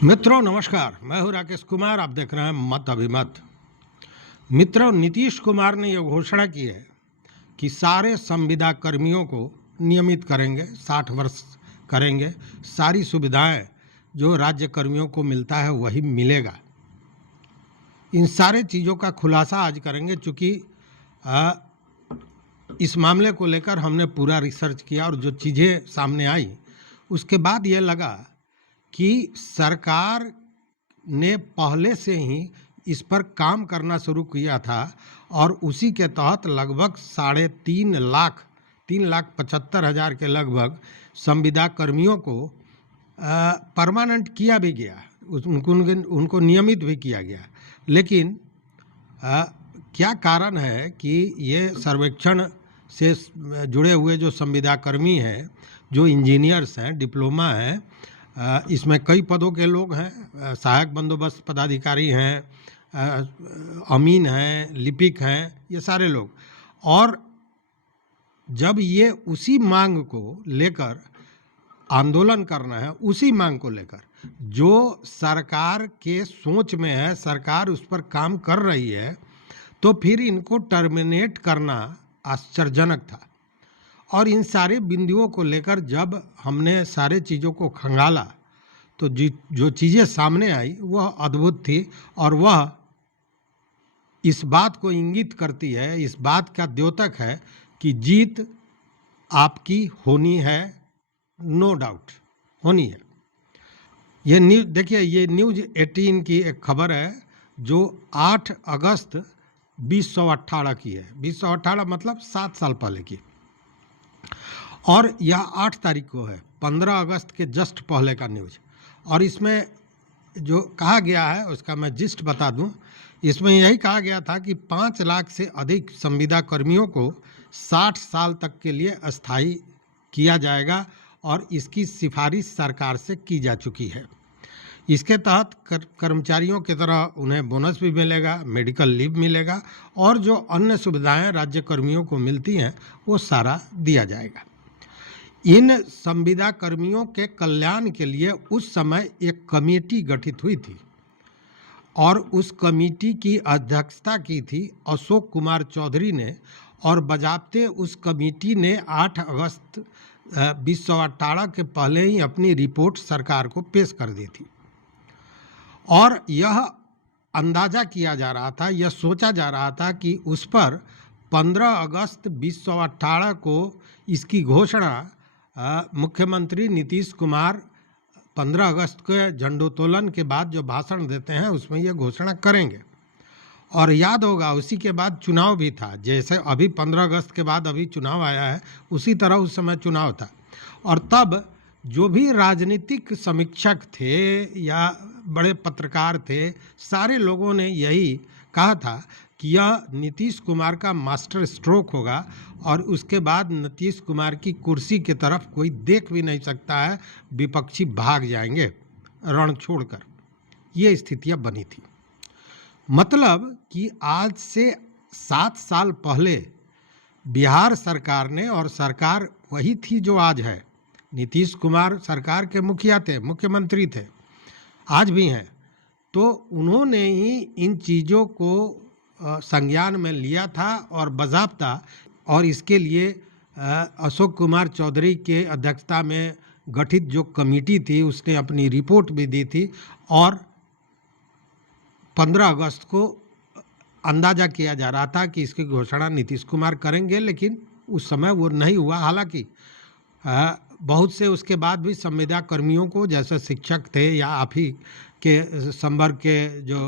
मित्रों नमस्कार, मैं हूं राकेश कुमार। आप देख रहे हैं मत अभिमत। मित्रों, नीतीश कुमार ने यह घोषणा की है कि सारे संविदा कर्मियों को नियमित करेंगे, 60 वर्ष करेंगे, सारी सुविधाएं जो राज्य कर्मियों को मिलता है वही मिलेगा। इन सारे चीज़ों का खुलासा आज करेंगे, चूँकि इस मामले को लेकर हमने पूरा रिसर्च किया और जो चीज़ें सामने आई उसके बाद ये लगा कि सरकार ने पहले से ही इस पर काम करना शुरू किया था और उसी के तहत लगभग 3,75,000 के लगभग संविदा कर्मियों को परमानेंट किया भी गया, उनको नियमित भी किया गया। लेकिन क्या कारण है कि ये सर्वेक्षण से जुड़े हुए जो संविदा कर्मी हैं, जो इंजीनियर्स हैं, डिप्लोमा हैं, इसमें कई पदों के लोग हैं, सहायक बंदोबस्त पदाधिकारी हैं, अमीन हैं, लिपिक हैं, ये सारे लोग। और जब ये उसी मांग को लेकर आंदोलन करना है, उसी मांग को लेकर जो सरकार के सोच में है, सरकार उस पर काम कर रही है, तो फिर इनको टर्मिनेट करना आश्चर्यजनक था। और इन सारे बिंदुओं को लेकर जब हमने सारे चीज़ों को खंगाला तो जो चीज़ें सामने आई वह अद्भुत थी और वह इस बात को इंगित करती है, इस बात का द्योतक है कि जीत आपकी होनी है, नो डाउट होनी है। ये न्यूज़ देखिए, ये न्यूज़ 18 की एक खबर है जो 8 अगस्त 2018 की है। 2018 मतलब 7 साल पहले की। और यह 8 तारीख को है, 15 अगस्त के जस्ट पहले का न्यूज़। और इसमें जो कहा गया है उसका मैं जिस्ट बता दूं। इसमें यही कहा गया था कि 5 लाख से अधिक संविदा कर्मियों को 60 साल तक के लिए अस्थायी किया जाएगा और इसकी सिफारिश सरकार से की जा चुकी है। इसके तहत कर्मचारियों की तरह उन्हें बोनस भी मिलेगा, मेडिकल लीव मिलेगा और जो अन्य सुविधाएं राज्य कर्मियों को मिलती हैं वो सारा दिया जाएगा। इन संविदा कर्मियों के कल्याण के लिए उस समय एक कमेटी गठित हुई थी और उस कमेटी की अध्यक्षता की थी अशोक कुमार चौधरी ने, और बजाबते उस कमेटी ने 8 अगस्त 2018 के पहले ही अपनी रिपोर्ट सरकार को पेश कर दी थी। और यह अंदाज़ा किया जा रहा था, यह सोचा जा रहा था कि उस पर 15 अगस्त 2018 को इसकी घोषणा मुख्यमंत्री नीतीश कुमार 15 अगस्त के झंडोत्तोलन के बाद जो भाषण देते हैं उसमें ये घोषणा करेंगे। और याद होगा उसी के बाद चुनाव भी था, जैसे अभी 15 अगस्त के बाद अभी चुनाव आया है, उसी तरह उस समय चुनाव था। और तब जो भी राजनीतिक समीक्षक थे या बड़े पत्रकार थे, सारे लोगों ने यही कहा था कि यह नीतीश कुमार का मास्टर स्ट्रोक होगा और उसके बाद नीतीश कुमार की कुर्सी की तरफ कोई देख भी नहीं सकता है, विपक्षी भाग जाएंगे रण छोड़कर। ये स्थितियां बनी थी। मतलब कि आज से 7 साल पहले बिहार सरकार ने, और सरकार वही थी जो आज है, नीतीश कुमार सरकार के मुखिया थे, मुख्यमंत्री थे, आज भी हैं, तो उन्होंने ही इन चीज़ों को संज्ञान में लिया था और बाज़ाब्ता, और इसके लिए अशोक कुमार चौधरी के अध्यक्षता में गठित जो कमेटी थी उसने अपनी रिपोर्ट भी दी थी। और 15 अगस्त को अंदाज़ा किया जा रहा था कि इसकी घोषणा नीतीश कुमार करेंगे, लेकिन उस समय वो नहीं हुआ। हालांकि बहुत से उसके बाद भी संविदा कर्मियों को, जैसे शिक्षक थे या आप ही के संवर्ग के जो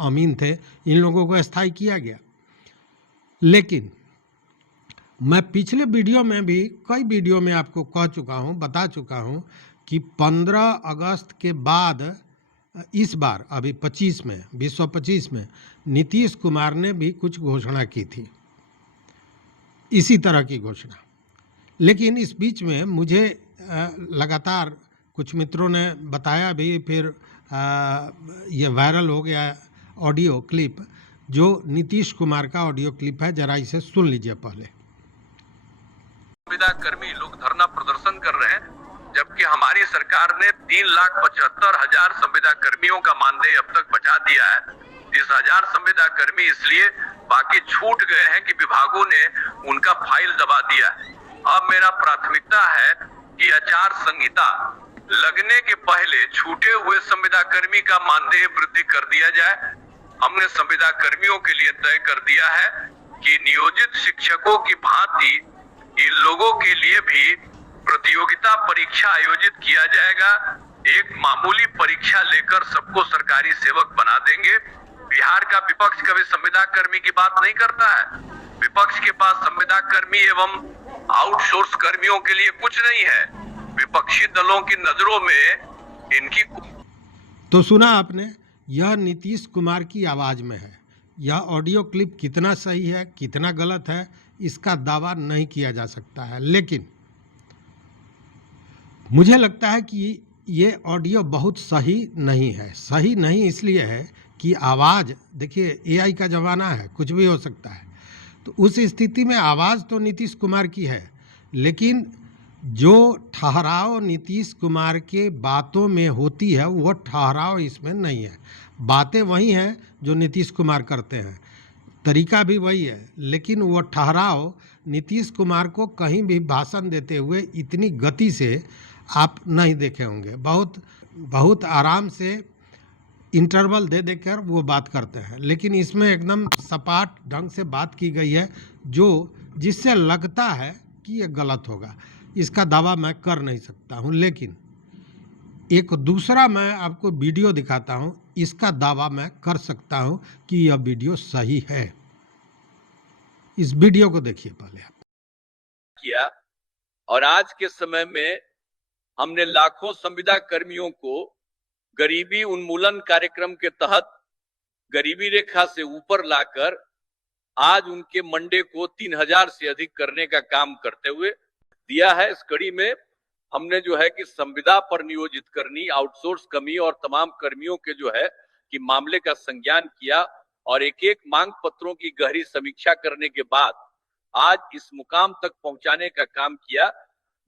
अमीन थे, इन लोगों को अस्थायी किया गया। लेकिन मैं पिछले वीडियो में भी, कई वीडियो में आपको कह चुका हूँ, बता चुका हूँ कि 15 अगस्त के बाद इस बार अभी 2025 में नीतीश कुमार ने भी कुछ घोषणा की थी, इसी तरह की घोषणा। लेकिन इस बीच में मुझे लगातार कुछ मित्रों ने बताया भी, फिर ये वायरल हो गया ऑडियो क्लिप, जो नीतीश कुमार का ऑडियो क्लिप है, जरा इसे सुन लीजिए पहले। संविदा कर्मी लोग धरना प्रदर्शन कर रहे हैं जबकि हमारी सरकार ने 3,75,000 संविदा कर्मियों का मानदेय अब तक बचा दिया है। 30,000 संविदा कर्मी इसलिए बाकी छूट गए हैं कि विभागों ने उनका फाइल दबा दिया। अब मेरा प्राथमिकता है कि आचार संहिता लगने के पहले छूटे हुए संविदा कर्मी का मानदेय वृद्धि कर दिया जाए। हमने संविदा कर्मियों के लिए तय कर दिया है कि नियोजित शिक्षकों की भांति इन लोगों के लिए भी प्रतियोगिता परीक्षा आयोजित किया जाएगा। एक मामूली परीक्षा लेकर सबको सरकारी सेवक बना देंगे। बिहार का विपक्ष कभी संविदा कर्मी की बात नहीं करता है। विपक्ष के पास संविदा कर्मी एवं आउटसोर्स कर्मियों के लिए कुछ नहीं है। विपक्षी दलों की नजरों में इनकी तो सुना आपने, यह नीतीश कुमार की आवाज़ में है। यह ऑडियो क्लिप कितना सही है कितना गलत है इसका दावा नहीं किया जा सकता है, लेकिन मुझे लगता है कि ये ऑडियो बहुत सही नहीं है। सही नहीं इसलिए है कि आवाज़, देखिए एआई का ज़माना है, कुछ भी हो सकता है। तो उस स्थिति में आवाज़ तो नीतीश कुमार की है, लेकिन जो ठहराव नीतीश कुमार के बातों में होती है वो ठहराव इसमें नहीं है। बातें वही हैं जो नीतीश कुमार करते हैं, तरीका भी वही है, लेकिन वो ठहराव नीतीश कुमार को कहीं भी भाषण देते हुए इतनी गति से आप नहीं देखे होंगे। बहुत आराम से इंटरवल दे देकर वो बात करते हैं, लेकिन इसमें एकदम सपाट ढंग से बात की गई है जिससे लगता है कि ये गलत होगा। इसका दावा मैं कर नहीं सकता हूँ, लेकिन एक दूसरा मैं आपको वीडियो दिखाता हूँ, इसका दावा मैं कर सकता हूँ कि यह वीडियो सही है। इस वीडियो को देखिए पहले आप। किया और आज के समय में हमने लाखों संविदा कर्मियों को गरीबी उन्मूलन कार्यक्रम के तहत गरीबी रेखा से ऊपर लाकर आज उनके मंडे को 3,000 से अधिक करने का काम करते हुए दिया है। इस कड़ी में हमने जो है कि संविदा पर नियोजित करनी, आउटसोर्स कमी और तमाम कर्मियों के जो है कि मामले का संज्ञान किया और एक एक मांग पत्रों की गहरी समीक्षा करने के बाद आज इस मुकाम तक पहुंचाने का काम किया।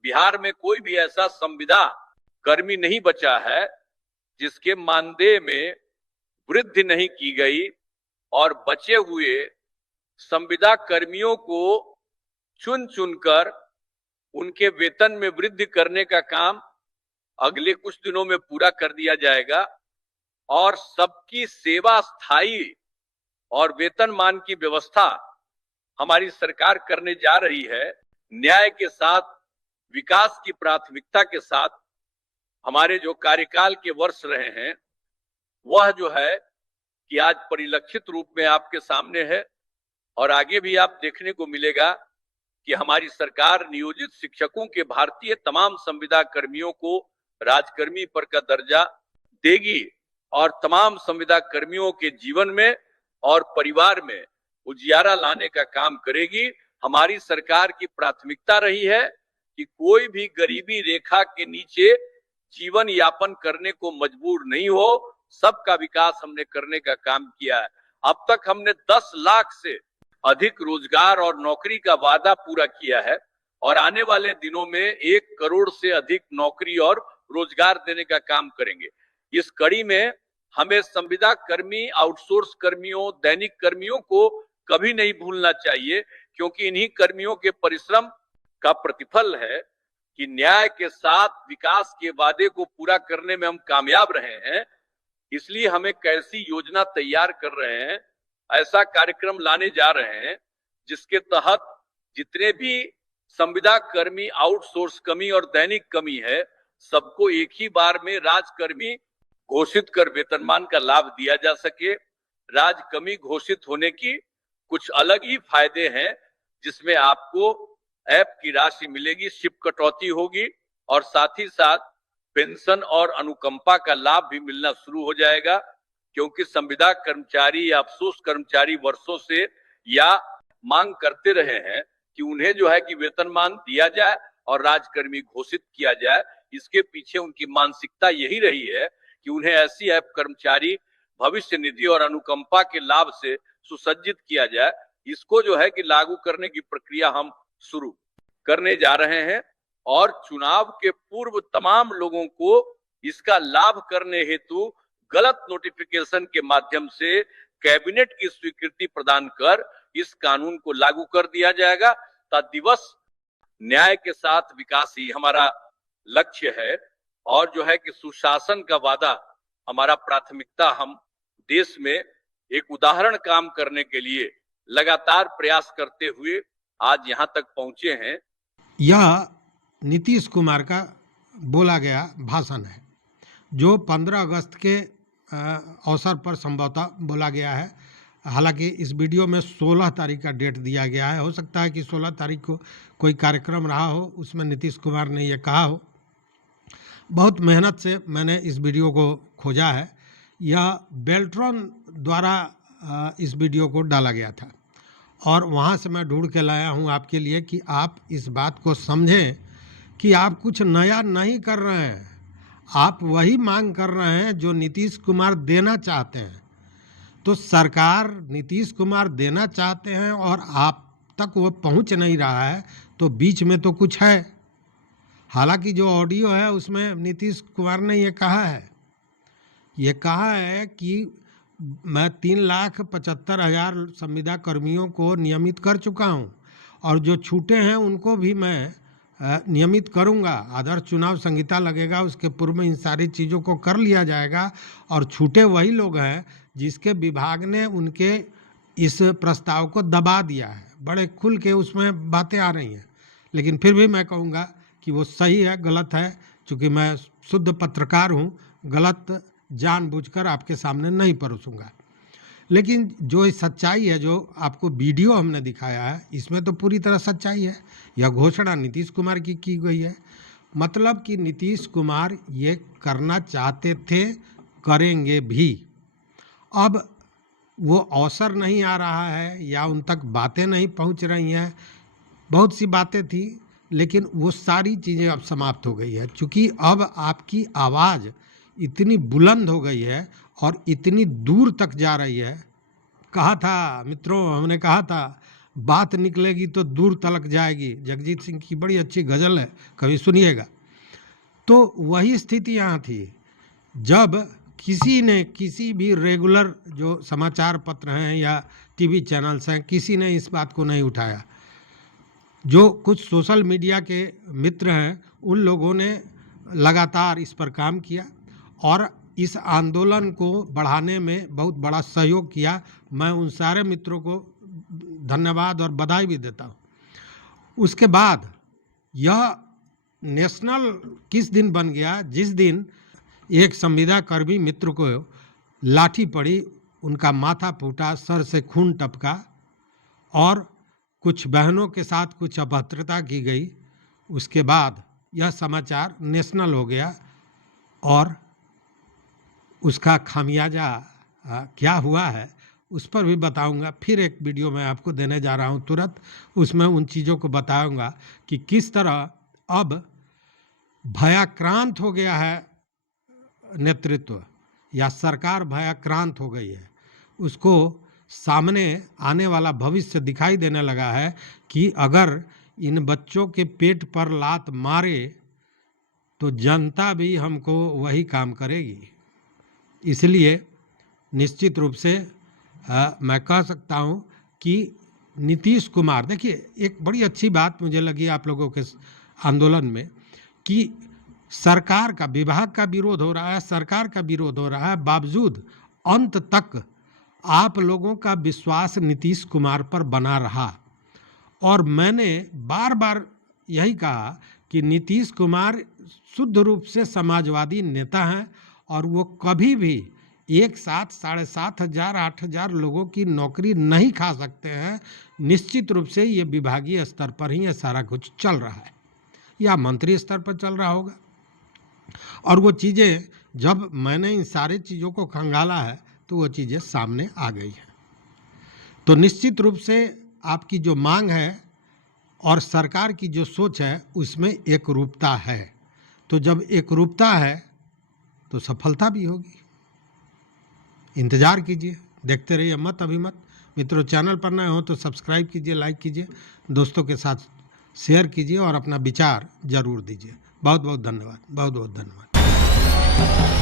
बिहार में कोई भी ऐसा संविदा कर्मी नहीं बचा है जिसके मानदेय में वृद्धि नहीं की गई और बचे हुए संविदा कर्मियों को चुन चुनकर उनके वेतन में वृद्धि करने का काम अगले कुछ दिनों में पूरा कर दिया जाएगा और सबकी सेवा स्थायी और वेतनमान की व्यवस्था हमारी सरकार करने जा रही है। न्याय के साथ, विकास की प्राथमिकता के साथ हमारे जो कार्यकाल के वर्ष रहे हैं वह जो है कि आज परिलक्षित रूप में आपके सामने है और आगे भी आप देखने को मिलेगा कि हमारी सरकार नियोजित शिक्षकों के भारतीय तमाम संविदा कर्मियों को राजकर्मी पर का दर्जा देगी और तमाम संविदा कर्मियों के जीवन में और परिवार में उजियारा लाने का काम करेगी। हमारी सरकार की प्राथमिकता रही है कि कोई भी गरीबी रेखा के नीचे जीवन यापन करने को मजबूर नहीं हो। सबका विकास हमने करने का काम किया है। अब तक हमने 10 लाख से अधिक रोजगार और नौकरी का वादा पूरा किया है और आने वाले दिनों में 1 करोड़ से अधिक नौकरी और रोजगार देने का काम करेंगे। इस कड़ी में हमें संविदा कर्मी, आउटसोर्स कर्मियों, दैनिक कर्मियों को कभी नहीं भूलना चाहिए, क्योंकि इन्हीं कर्मियों के परिश्रम का प्रतिफल है कि न्याय के साथ विकास के वादे को पूरा करने में हम कामयाब रहे हैं। इसलिए हम एक ऐसी योजना तैयार कर रहे हैं, ऐसा कार्यक्रम लाने जा रहे हैं जिसके तहत जितने भी संविदा कर्मी, आउटसोर्स कर्मी और दैनिक कर्मी है, सबको एक ही बार में राजकर्मी घोषित कर वेतनमान का लाभ दिया जा सके। राजकर्मी घोषित होने की कुछ अलग ही फायदे हैं, जिसमें आपको ऐप की राशि मिलेगी, शिप कटौती होगी और साथ ही साथ पेंशन और अनुकंपा का लाभ भी मिलना शुरू हो जाएगा, क्योंकि संविदा कर्मचारी या अफसोस कर्मचारी वर्षों से या मांग करते रहे हैं कि उन्हें जो है कि वेतनमान दिया जाए और राजकर्मी घोषित किया जाए। इसके पीछे उनकी मानसिकता यही रही है कि उन्हें ऐसी ऐप कर्मचारी भविष्य निधि और अनुकंपा के लाभ से सुसज्जित किया जाए। इसको जो है कि लागू करने की प्रक्रिया हम शुरू करने जा रहे हैं और चुनाव के पूर्व तमाम लोगों को इसका लाभ करने हेतु गलत नोटिफिकेशन के माध्यम से कैबिनेट की स्वीकृति प्रदान कर इस कानून को लागू कर दिया जाएगा। दिवस न्याय के साथ विकास ही हमारा लक्ष्य है और जो है कि सुशासन का वादा हमारा प्राथमिकता। हम देश में एक उदाहरण काम करने के लिए लगातार प्रयास करते हुए आज यहां तक पहुंचे हैं। यह नीतीश कुमार का बोला गया भाषण है जो 15 अगस्त के अवसर पर संभवतः बोला गया है। हालांकि इस वीडियो में 16 तारीख का डेट दिया गया है। हो सकता है कि 16 तारीख को कोई कार्यक्रम रहा हो, उसमें नीतीश कुमार ने ये कहा हो। बहुत मेहनत से मैंने इस वीडियो को खोजा है। यह बेल्ट्रॉन द्वारा इस वीडियो को डाला गया था और वहाँ से मैं ढूंढ के लाया हूँ आपके लिए कि आप इस बात को समझें कि आप कुछ नया नहीं कर रहे हैं, आप वही मांग कर रहे हैं जो नीतीश कुमार देना चाहते हैं। तो सरकार नीतीश कुमार देना चाहते हैं और आप तक वो पहुंच नहीं रहा है, तो बीच में तो कुछ है। हालांकि जो ऑडियो है उसमें नीतीश कुमार ने ये कहा है कि मैं 3,75,000 संविदा कर्मियों को नियमित कर चुका हूं और जो छूटे हैं उनको भी मैं नियमित करूंगा। आदर्श चुनाव संहिता लगेगा, उसके पूर्व में इन सारी चीज़ों को कर लिया जाएगा और छूटे वही लोग हैं जिसके विभाग ने उनके इस प्रस्ताव को दबा दिया है। बड़े खुल के उसमें बातें आ रही हैं, लेकिन फिर भी मैं कहूँगा कि वो सही है, गलत है। चूँकि मैं शुद्ध पत्रकार हूँ, गलत जानबूझकर आपके सामने नहीं परोसूंगा। लेकिन जो सच्चाई है, जो आपको वीडियो हमने दिखाया है, इसमें तो पूरी तरह सच्चाई है। यह घोषणा नीतीश कुमार की गई है। मतलब कि नीतीश कुमार ये करना चाहते थे, करेंगे भी। अब वो अवसर नहीं आ रहा है या उन तक बातें नहीं पहुंच रही हैं। बहुत सी बातें थी, लेकिन वो सारी चीज़ें अब समाप्त हो गई है। चूँकि अब आपकी आवाज़ इतनी बुलंद हो गई है और इतनी दूर तक जा रही है। कहा था मित्रों, हमने कहा था बात निकलेगी तो दूर तलक जाएगी। जगजीत सिंह की बड़ी अच्छी गज़ल है, कभी सुनिएगा। तो वही स्थिति यहाँ थी जब किसी ने, किसी भी रेगुलर जो समाचार पत्र हैं या टीवी चैनल्स हैं, किसी ने इस बात को नहीं उठाया। जो कुछ सोशल मीडिया के मित्र हैं उन लोगों ने लगातार इस पर काम किया और इस आंदोलन को बढ़ाने में बहुत बड़ा सहयोग किया। मैं उन सारे मित्रों को धन्यवाद और बधाई भी देता हूँ। उसके बाद यह नेशनल किस दिन बन गया? जिस दिन एक संविदा कर्मी मित्र को लाठी पड़ी, उनका माथा फूटा, सर से खून टपका और कुछ बहनों के साथ कुछ अभद्रता की गई। उसके बाद यह समाचार नेशनल हो गया और उसका खामियाजा क्या हुआ है उस पर भी बताऊंगा। फिर एक वीडियो मैं आपको देने जा रहा हूं तुरंत, उसमें उन चीज़ों को बताऊंगा कि किस तरह अब भयाक्रांत हो गया है नेतृत्व, या सरकार भयाक्रांत हो गई है। उसको सामने आने वाला भविष्य दिखाई देने लगा है कि अगर इन बच्चों के पेट पर लात मारे तो जनता भी हमको वही काम करेगी। इसलिए निश्चित रूप से मैं कह सकता हूं कि नीतीश कुमार, देखिए एक बड़ी अच्छी बात मुझे लगी आप लोगों के आंदोलन में कि सरकार का, विभाग का विरोध हो रहा है, सरकार का विरोध हो रहा है, बावजूद अंत तक आप लोगों का विश्वास नीतीश कुमार पर बना रहा। और मैंने बार बार यही कहा कि नीतीश कुमार शुद्ध रूप से समाजवादी नेता हैं और वो कभी भी एक साथ 7,500 8,000 लोगों की नौकरी नहीं खा सकते हैं। निश्चित रूप से ये विभागीय स्तर पर ही ये सारा कुछ चल रहा है या मंत्री स्तर पर चल रहा होगा। और वो चीज़ें जब मैंने इन सारे चीज़ों को खंगाला है तो वो चीज़ें सामने आ गई हैं। तो निश्चित रूप से आपकी जो मांग है और सरकार की जो सोच है उसमें एक रूपता है। तो जब एक रूपता है तो सफलता भी होगी। इंतज़ार कीजिए, देखते रहिए मत अभिमत। मित्रों, चैनल पर नए हो तो सब्सक्राइब कीजिए, लाइक कीजिए, दोस्तों के साथ शेयर कीजिए और अपना विचार जरूर दीजिए। बहुत बहुत धन्यवाद, बहुत बहुत धन्यवाद।